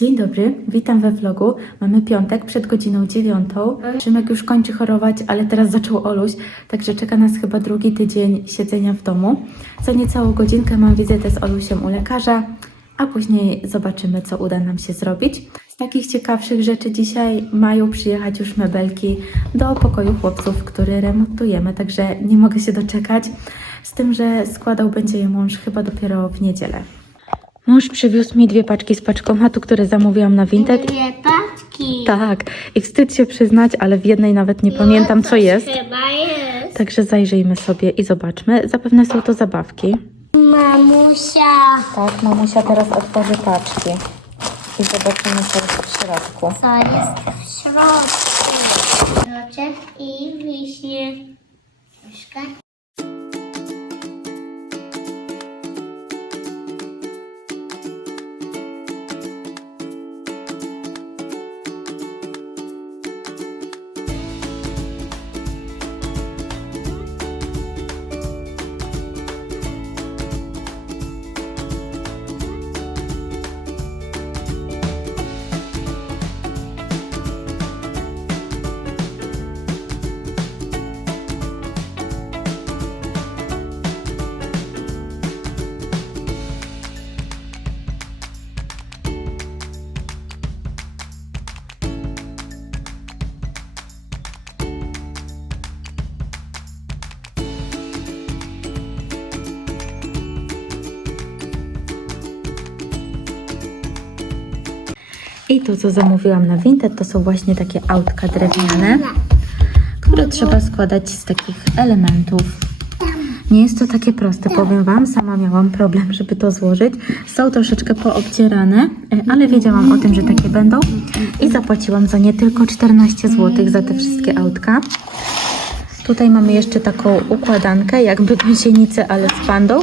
Dzień dobry, witam we vlogu. Mamy piątek przed godziną dziewiątą. Szymek już kończy chorować, ale teraz zaczął Oluś, także czeka nas chyba drugi tydzień siedzenia w domu. Za niecałą godzinkę mam wizytę z Olusiem u lekarza, a później zobaczymy, co uda nam się zrobić. Z takich ciekawszych rzeczy dzisiaj mają przyjechać już mebelki do pokoju chłopców, który remontujemy, także nie mogę się doczekać. Z tym, że składał będzie je mąż chyba dopiero w niedzielę. Mąż przywiózł mi dwie paczki z paczkomatu, które zamówiłam na Vinted. Dwie paczki. Tak, i wstyd się przyznać, ale w jednej nawet nie pamiętam, co jest. Chyba jest. Także zajrzyjmy sobie i zobaczmy. Zapewne są to zabawki. Mamusia. Tak, mamusia teraz otworzy paczki. I zobaczymy, co jest w środku. Co jest w środku? Roczek i wiśnie. Troszkę. I to, co zamówiłam na Vinted, to są właśnie takie autka drewniane, które trzeba składać z takich elementów. Nie jest to takie proste, powiem Wam. Sama miałam problem, żeby to złożyć. Są troszeczkę poobcierane, e, ale wiedziałam o tym, że takie będą i zapłaciłam za nie tylko 14 zł za te wszystkie autka. Tutaj mamy jeszcze taką układankę, jakby gąsienicę, ale z pandą.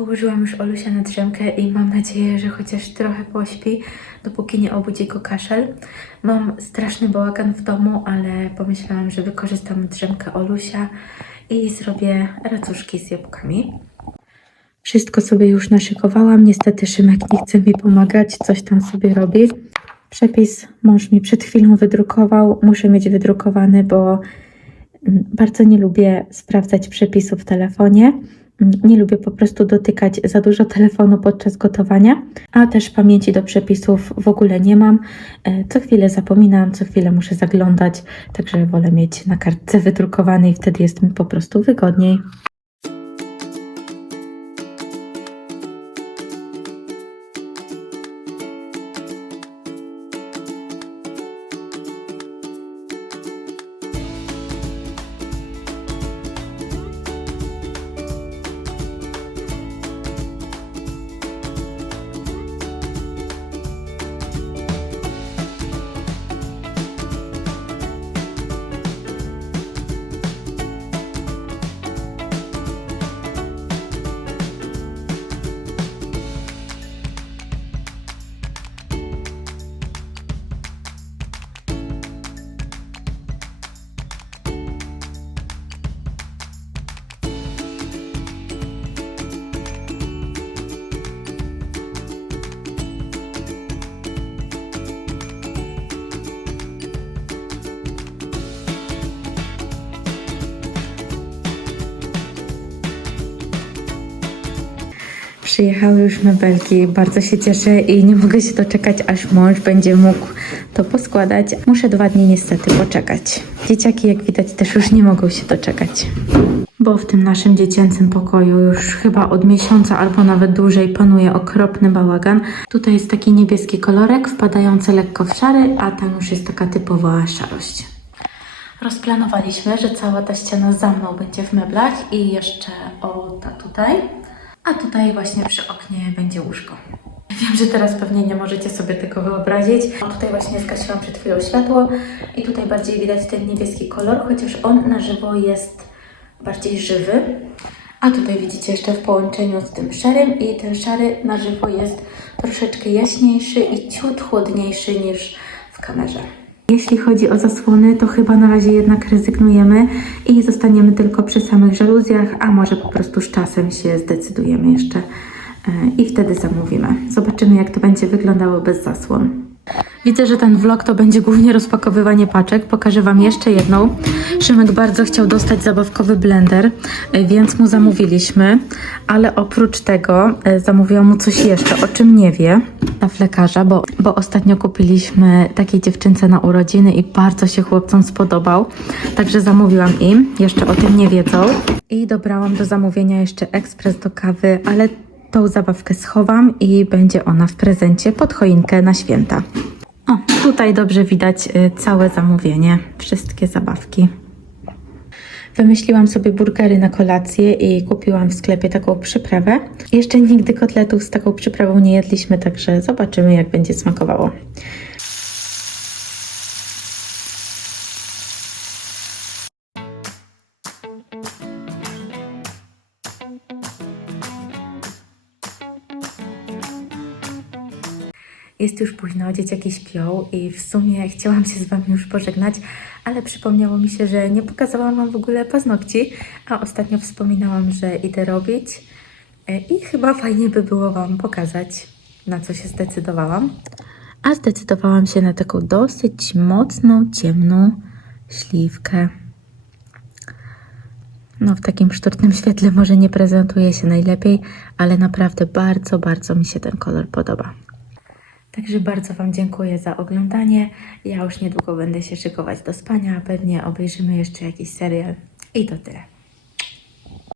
Położyłam już Olusia na drzemkę i mam nadzieję, że chociaż trochę pośpi, dopóki nie obudzi go kaszel. Mam straszny bałagan w domu, ale pomyślałam, że wykorzystam drzemkę Olusia i zrobię racuszki z jabłkami. Wszystko sobie już naszykowałam. Niestety Szymek nie chce mi pomagać, coś tam sobie robi. Przepis mąż mi przed chwilą wydrukował. Muszę mieć wydrukowany, bo mm, bardzo nie lubię sprawdzać przepisów w telefonie. Nie lubię po prostu dotykać za dużo telefonu podczas gotowania, a też pamięci do przepisów w ogóle nie mam. E, Co chwilę zapominam, co chwilę muszę zaglądać, także wolę mieć na kartce wydrukowany i wtedy jest mi po prostu wygodniej. Przyjechały już mebelki, bardzo się cieszę i nie mogę się doczekać, aż mąż będzie mógł to poskładać. Muszę dwa dni niestety poczekać. Dzieciaki, jak widać, też już nie mogą się doczekać. bo w tym naszym dziecięcym pokoju już chyba od miesiąca albo nawet dłużej panuje okropny bałagan. Tutaj jest taki niebieski kolorek wpadający lekko w szary, a tam już jest taka typowa szarość. Rozplanowaliśmy, że cała ta ściana za mną będzie w meblach i jeszcze o ta tutaj, a tutaj właśnie przy oknie będzie łóżko. Wiem, że teraz pewnie nie możecie sobie tego wyobrazić. Tutaj właśnie zgasiłam przed chwilą światło i tutaj bardziej widać ten niebieski kolor, chociaż on na żywo jest bardziej żywy. A tutaj widzicie jeszcze w połączeniu z tym szarym i ten szary na żywo jest troszeczkę jaśniejszy i ciut chłodniejszy niż w kamerze. Jeśli chodzi o zasłony, to chyba na razie jednak rezygnujemy i zostaniemy tylko przy samych żaluzjach, a może po prostu z czasem się zdecydujemy jeszcze e, i wtedy zamówimy. Zobaczymy, jak to będzie wyglądało bez zasłon. Widzę, że ten vlog to będzie głównie rozpakowywanie paczek. Pokażę Wam jeszcze jedną. Szymek bardzo chciał dostać zabawkowy blender, e, więc mu zamówiliśmy, ale oprócz tego e, zamówiłam mu coś jeszcze, o czym nie wie. Na flekarza, bo, bo ostatnio kupiliśmy takiej dziewczynce na urodziny i bardzo się chłopcom spodobał. Także zamówiłam im, jeszcze o tym nie wiedzą. I dobrałam do zamówienia jeszcze ekspres do kawy, ale tą zabawkę schowam i będzie ona w prezencie pod choinkę na święta. O, tutaj dobrze widać y, całe zamówienie, wszystkie zabawki. Wymyśliłam sobie burgery na kolację i kupiłam w sklepie taką przyprawę. Jeszcze nigdy kotletów z taką przyprawą nie jedliśmy, także zobaczymy, jak będzie smakowało. Jest już późno, dzieciaki śpią i w sumie chciałam się z Wami już pożegnać, ale przypomniało mi się, że nie pokazałam Wam w ogóle paznokci, a ostatnio wspominałam, że idę robić E, i chyba fajnie by było Wam pokazać, na co się zdecydowałam. A zdecydowałam się na taką dosyć mocną, ciemną śliwkę. No, w takim sztucznym świetle może nie prezentuje się najlepiej, ale naprawdę bardzo, bardzo mi się ten kolor podoba. Także bardzo Wam dziękuję za oglądanie. Ja już niedługo będę się szykować do spania, pewnie obejrzymy jeszcze jakiś serial i to tyle.